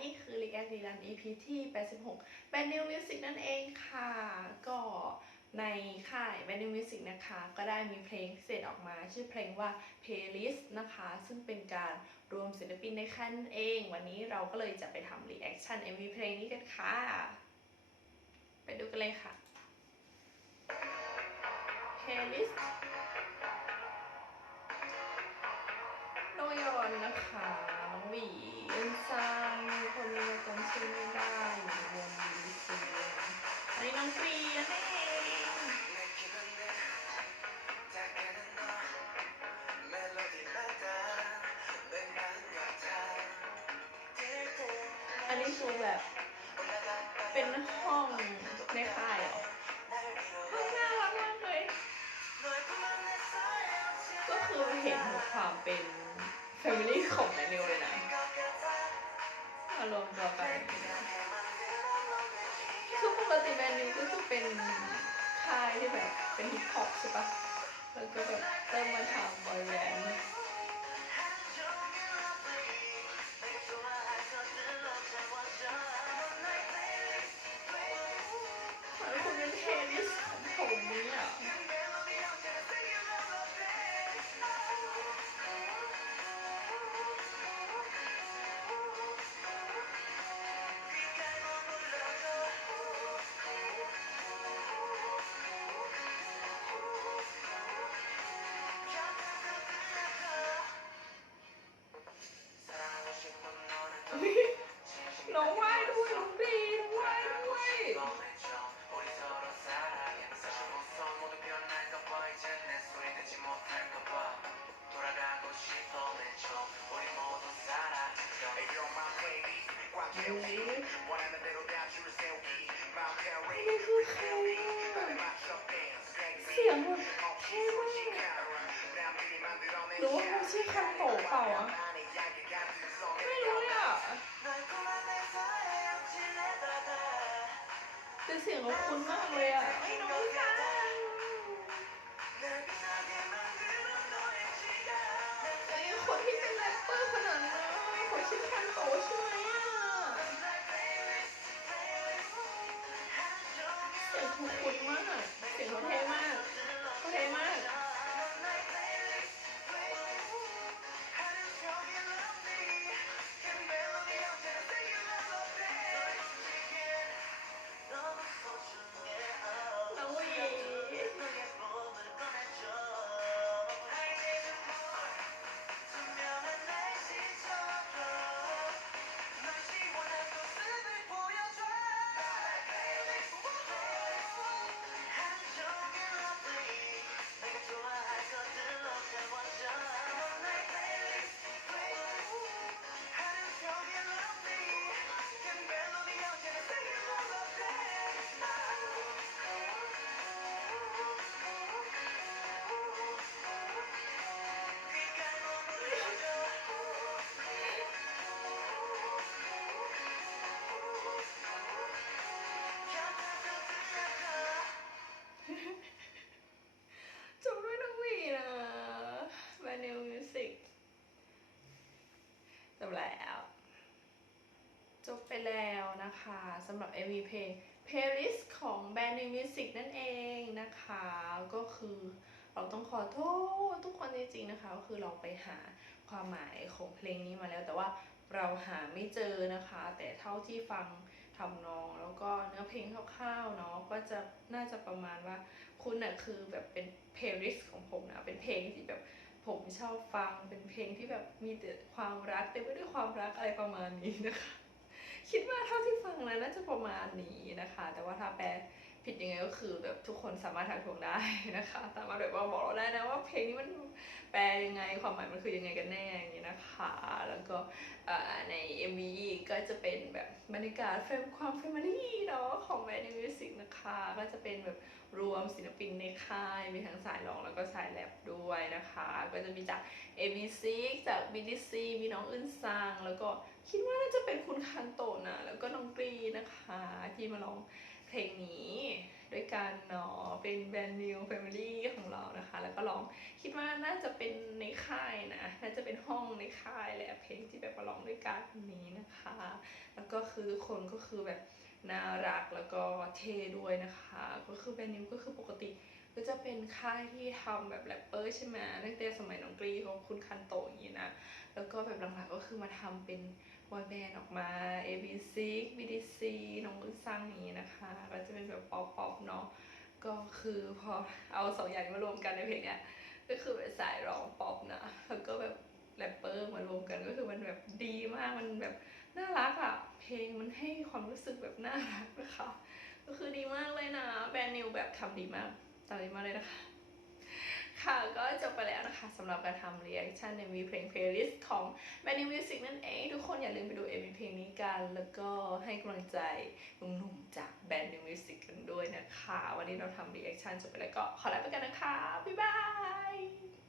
นี่คือ React ดีลัน EP ที่ 86 เป็น New Music นั่นเองค่ะ ก็ในค่าย b a n New Music นะคะ ก็ได้มีเพลงพิเศษออกมา ชื่อเพลงว่า Playlist นะคะ ซึ่งเป็นการรวมศิลปินในค่ายนั่นเอง วันนี้เราก็เลยจะไปทำ reaction MV เพลงนี้กันค่ะ ไปดูกันเลยค่ะ Playlist คือแบบ เป็นห้องในค่ายเหรอห้องน่ารักมากเลยก็คือเห็นถึงความเป็นแฟมิลี่ของแมนนิวเลยนะอารมณ์ตัวกันคือปกติแมนนิว เสียงแบบเท่มากหรือว่าเขาชื่อคันโตะเปล่าอะไม่รู้เลยอะแต่เสียงเขาคุ้นมากเลยอะไอ้น้อง เสียงเขาคุ้นมากเสียงเขาเท่ นะคะสำหรับ MV เพลง Playlist ของ b a n d New Music นั่นเองนะคะ ก็คือเราต้องขอโทษทุกคนจริงๆนะคะก็คือเราไปหาความหมายของเพลงนี้มาแล้ว แต่ว่าเราหาไม่เจอนะคะ แต่เท่าที่ฟังทำนอง แล้วก็เนื้อเพลงคร่าวๆเนาะก็จะน่าจะประมาณว่าคุณน่ะคือแบบเป็น playlist ของผมนะเป็นเพลงที่แบบผมชอบฟังเป็นเพลงที่แบบมีแต่ความรักเต็มไปด้วยความรักอะไรประมาณนี้นะคะ คิดว่าเท่าที่ฟังแล้วน่าจะประมาณนี้นะคะ แต่ว่าถ้าแปล ผิดยังไงก็คือแบบทุกคนสามารถทักทวงได้นะคะ สามารถแบบว่าบอกเราได้นะว่าเพลงนี้มันแปลยังไงความหมายมันคือยังไงกันแน่อย่างนี้นะคะ แล้วก็เอ่อใน MV ก็จะเป็นแบบบรรยากาศเฟรมความแฟมิลี่เนาะของแบรนด์มิวสิกนะคะ ก็จะเป็นแบบรวมศิลปินในค่าย มีทั้งสายร้องแล้วก็สายแรปด้วยนะคะ ก็จะมีจาก ABC จาก BDC มีน้องอึนซังแล้วก็คิดว่าน่าจะเป็นคุณคันโตนะแล้วก็น้องกรีนะคะที่มาร้อง เพลงนี้ด้วยกันเนาะเป็นแบรนด์ New Family ของเรานะคะ แล้วก็ร้องคิดว่าน่าจะเป็นในค่ายนะน่าจะเป็นห้องในค่ายแหละเพลงที่แบบมาร้องด้วยกันนี้นะคะ แล้วก็คือทุกคนก็คือแบบน่ารักแล้วก็เท่ด้วยนะคะ ก็คือแบรนด์นิวก็คือปกติก็จะเป็นค่ายที่ทำแบบแรปเปอร์ใช่ไหมตั้งแต่สมัยน้องกรีของคุณคันโต แล้วก็แบบหลังๆก็คือมาทำเป็นบอยแบนด์ออกมา ABC BDC น้องมือสร้งอย่างนี้นะคะ ก็จะเป็นแบบป๊อปๆเนาะก็คือพอเอาสองอย่างมารวมกันในเพลงเนี้ยก็คือเป็นสายร้องป๊อปนะแล้วก็แบบแรปเปอร์มารวมกันก็คือมันแบบดีมากมันแบบน่ารักอะเพลงมันให้ความรู้สึกแบบน่ารักนะคะ ก็คือดีมากเลยนะแบรนด์นิวแบบทำดีมากทำดีมากเลยนะคะ ค่ะก็จบไปแล้วนะคะสำหรับการทำ reaction MV เพลง playlist ของ b a n d y Music นั่นเอง ทุกคนอย่าลืมไปดู MV เพลงนี้กัน แล้วก็ให้กำลังใจหนุ่มๆจาก b a n d New Music กันด้วยนะคะ วันนี้เราทำ reaction จบไปแล้วก็ขอลาไปกันนะคะ บ๊ายบาย